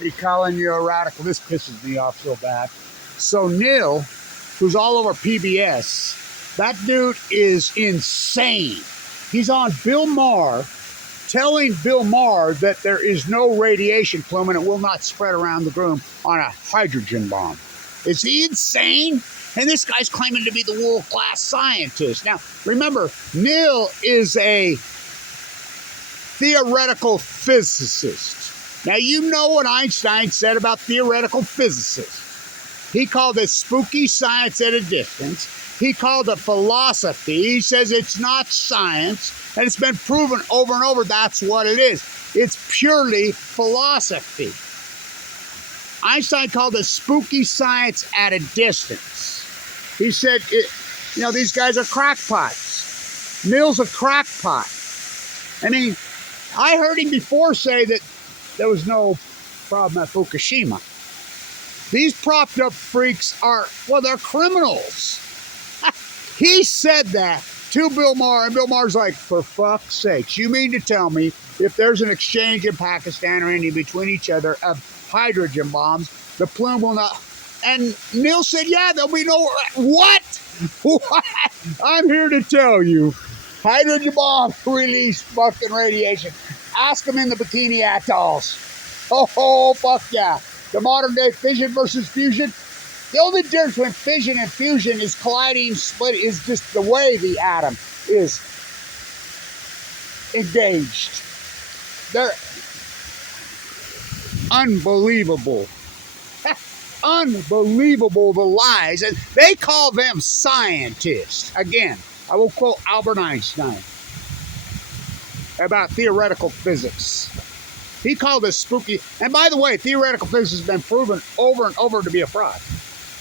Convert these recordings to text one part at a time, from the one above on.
me calling you a radical. This pisses me off so bad. So Neil, who's all over PBS, that dude is insane. He's on Bill Maher, telling Bill Maher that there is no radiation plume and it will not spread around the room on a hydrogen bomb. Is he insane? And this guy's claiming to be the world-class scientist. Now, remember, Neil is a theoretical physicist. Now, you know what Einstein said about theoretical physicists. He called it spooky science at a distance. He called it philosophy. He says it's not science, and it's been proven over and over that's what it is. It's purely philosophy. Einstein called it spooky science at a distance. He said, these guys are crackpots. Neil's a crackpot. I mean, I heard him before say that there was no problem at Fukushima. These propped up freaks they're criminals. He said that to Bill Maher, and Bill Maher's like, for fuck's sakes, you mean to tell me if there's an exchange in Pakistan or India between each other of hydrogen bombs, the plume will not... And Neil said, yeah, there'll be no... What? What? I'm here to tell you, hydrogen bombs release fucking radiation. Ask them in the Bikini Atolls. Oh, fuck yeah. The modern day fission versus fusion. The only difference between fission and fusion is colliding, split, is just the way the atom is engaged. They're unbelievable. Unbelievable, the lies. And they call them scientists. Again, I will quote Albert Einstein about theoretical physics. He called it spooky. And by the way, theoretical physics has been proven over and over to be a fraud.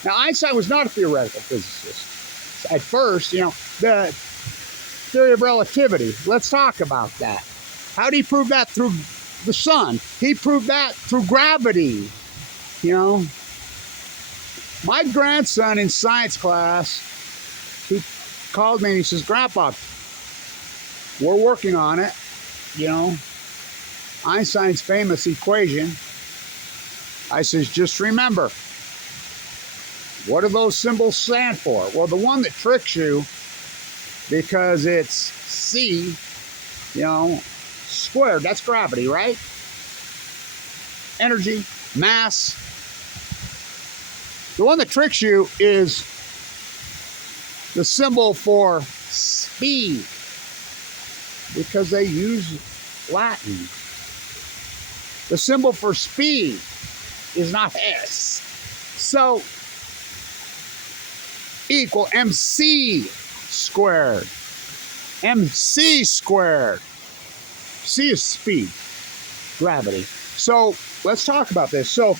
Now, Einstein was not a theoretical physicist. At first, the theory of relativity. Let's talk about that. How did he prove that? Through the sun. He proved that through gravity. My grandson in science class, he called me and he says, Grandpa, we're working on it. Einstein's famous equation. I says, just remember, what do those symbols stand for? Well, the one that tricks you, because it's C, squared, that's gravity, right? Energy, mass. The one that tricks you is the symbol for speed, because they use Latin. The symbol for speed is not S. So, equal MC squared. MC squared. C is speed, gravity. So, let's talk about this. So,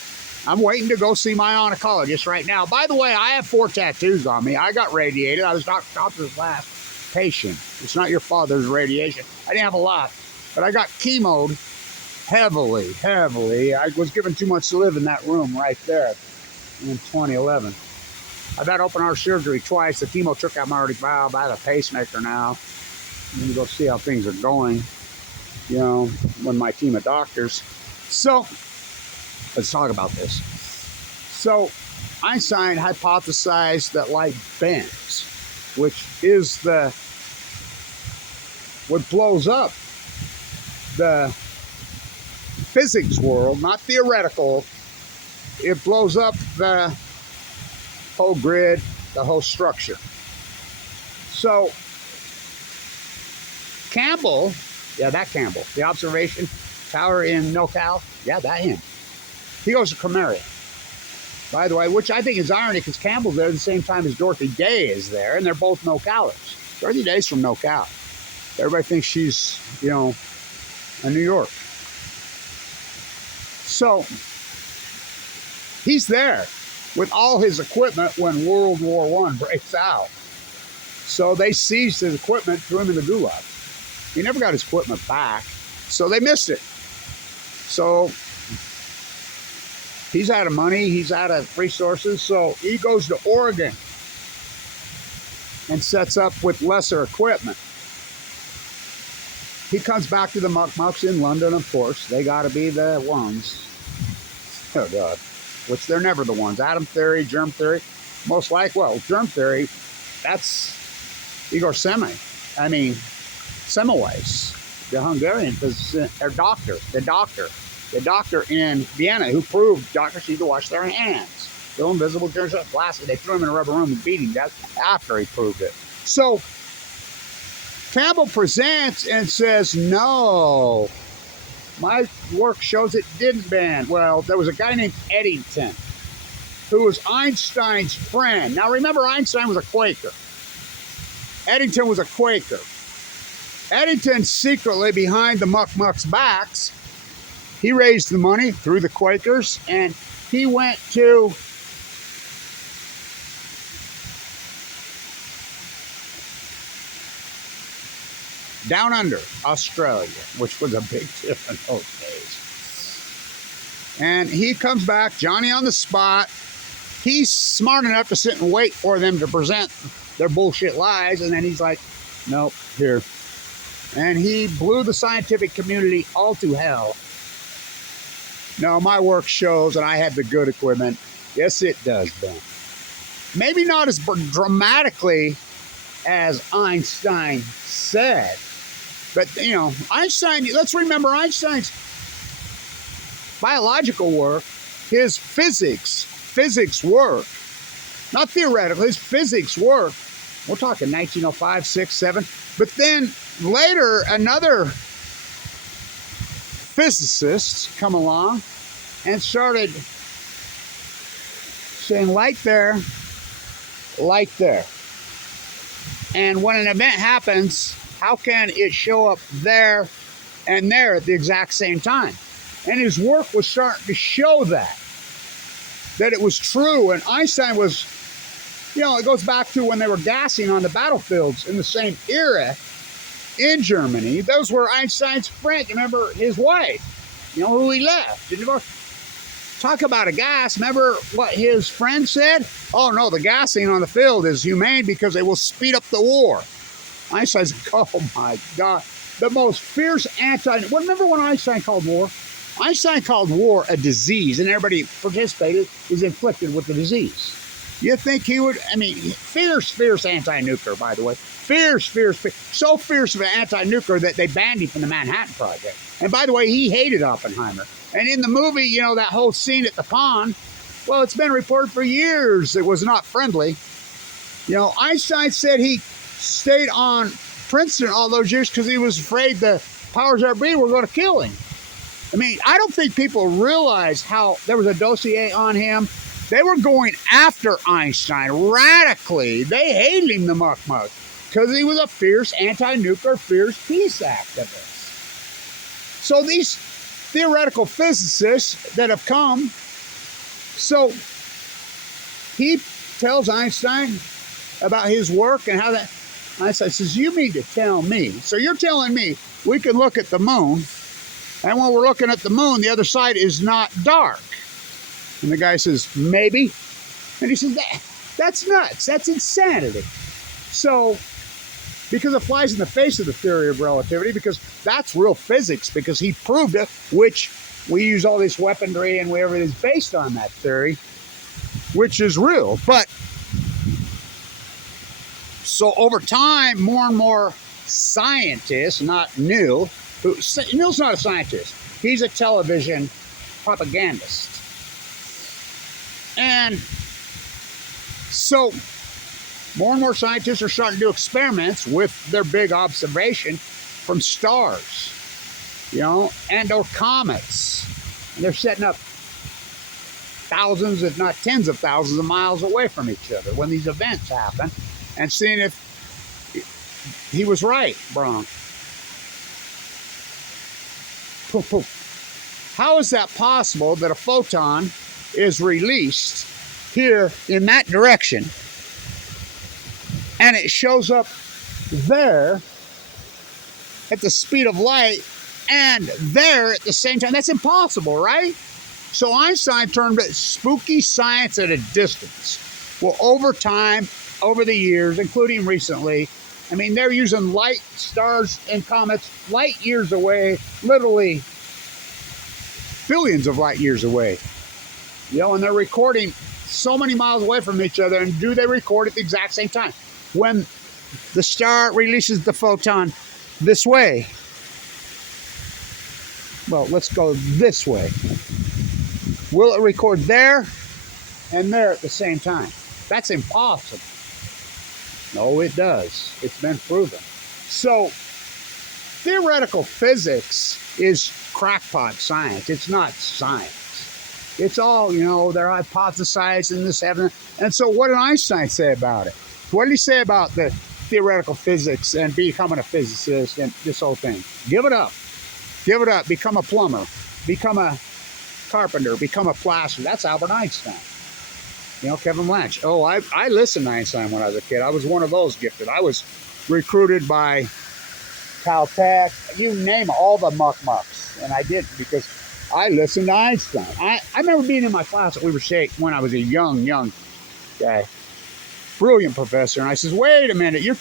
I'm waiting to go see my oncologist right now. By the way, I have 4 tattoos on me. I got radiated. I was doctor's last patient. It's not your father's radiation. I didn't have a lot, but I got chemoed heavily. I was given 2 months to live in that room right there in 2011. I've had open heart surgery twice. The chemo took out my aortic valve. I have a pacemaker now. I'm going to go see how things are going, with my team of doctors. So, let's talk about this. So, Einstein hypothesized that light bends, which is what blows up the physics world, not theoretical. It blows up the whole grid, the whole structure. So, Campbell, the observation tower in NoCal, that him. He goes to Cremaria, by the way, which I think is irony because Campbell's there at the same time as Dorothy Day is there, and they're both NoCalers. Dorothy Day's from NoCal. Everybody thinks she's, in New York. So, he's there with all his equipment when World War I breaks out. So they seized his equipment, threw him in the gulag. He never got his equipment back, so they missed it. So he's out of money, he's out of resources, so he goes to Oregon and sets up with lesser equipment. He comes back to the Muck-Mucks in London, of course. They got to be the ones. Oh, God. Which they're never the ones. Atom theory, germ theory. Most likely, well, germ theory, that's Igor Semmelweis, the Hungarian physicist, or doctor, the doctor in Vienna who proved doctors need to wash their hands. The invisible germs are blasted. They threw him in a rubber room and beat him after he proved it. So Campbell presents and says, no, my work shows it didn't ban. Well, there was a guy named Eddington who was Einstein's friend. Now remember, Einstein was a Quaker. Eddington was a Quaker. Eddington secretly behind the Muckmuck's backs, he raised the money through the Quakers, and he went to down under Australia, which was a big tip in those days. And he comes back, Johnny on the spot. He's smart enough to sit and wait for them to present their bullshit lies, and then he's like, nope, here. And he blew the scientific community all to hell. No, my work shows, and I had the good equipment. Yes, it does, Ben. Maybe not as dramatically as Einstein said, but, you know, Einstein, let's remember Einstein's biological work, his physics work, not theoretical, his physics work. We're talking 1905, 6, 7. But then later, another physicist come along and started saying light there, light there. And when an event happens, how can it show up there and there at the exact same time? And his work was starting to show that it was true. And Einstein was, you know, it goes back to when they were gassing on the battlefields in the same era in Germany. Those were Einstein's friends. Remember his wife, you know, who he left. Talk about a gas. Remember what his friend said? Oh, no, the gassing on the field is humane because it will speed up the war. Einstein's like, oh, my God. The most fierce remember when Einstein called war? Einstein called war a disease, and everybody participated, was inflicted with the disease. You think he would? I mean, fierce anti-nuclear, by the way. Fierce. So fierce of an anti-nuclear that they banned him from the Manhattan Project. And by the way, he hated Oppenheimer. And in the movie, you know, that whole scene at the pond, well, it's been reported for years it was not friendly. You know, Einstein said he stayed on Princeton all those years because he was afraid the powers that be were going to kill him. I mean, I don't think people realize how there was a dossier on him. They were going after Einstein radically. They hated him, the Muckmuck, because he was a fierce anti-nuclear, fierce peace activist. So these theoretical physicists that have come, so he tells Einstein about his work and how that, Einstein says, you mean to tell me, so you're telling me we can look at the moon, and when we're looking at the moon, the other side is not dark. And the guy says, maybe. And he says, that's nuts. That's insanity. So, because it flies in the face of the theory of relativity, because that's real physics, because he proved it, which we use all this weaponry and whatever it is based on that theory, which is real. But, so over time, more and more scientists, not Neil, Neil's not a scientist. He's a television propagandist. And so more and more scientists are starting to do experiments with their big observation from stars, you know, and or comets. And they're setting up thousands, if not tens of thousands of miles away from each other when these events happen, and seeing if he was right, Braun. Poof, poof. How is that possible that a photon is released here in that direction and it shows up there at the speed of light and there at the same time? That's impossible, right? So Einstein termed it spooky science at a distance. Well, over time, over the years, including recently, I mean, they're using light, stars, and comets light years away, literally billions of light years away. You know, and they're recording so many miles away from each other, and do they record at the exact same time? When the star releases the photon this way, well, let's go this way. Will it record there and there at the same time? That's impossible. No, it does. It's been proven. So, theoretical physics is crackpot science. It's not science. It's all, you know, they're hypothesizing this, having. And so what did Einstein say about it? What did he say about the theoretical physics and becoming a physicist and this whole thing? Give it up. Give it up. Become a plumber. Become a carpenter. Become a plasterer. That's Albert Einstein. You know, Kevin Blanch. Oh, I listened to Einstein when I was a kid. I was one of those gifted. I was recruited by Caltech, you name all the mucks, and I did because I listened to Einstein. I remember being in my class at Weber State when I was a young guy, brilliant professor, and I says, wait a minute, you're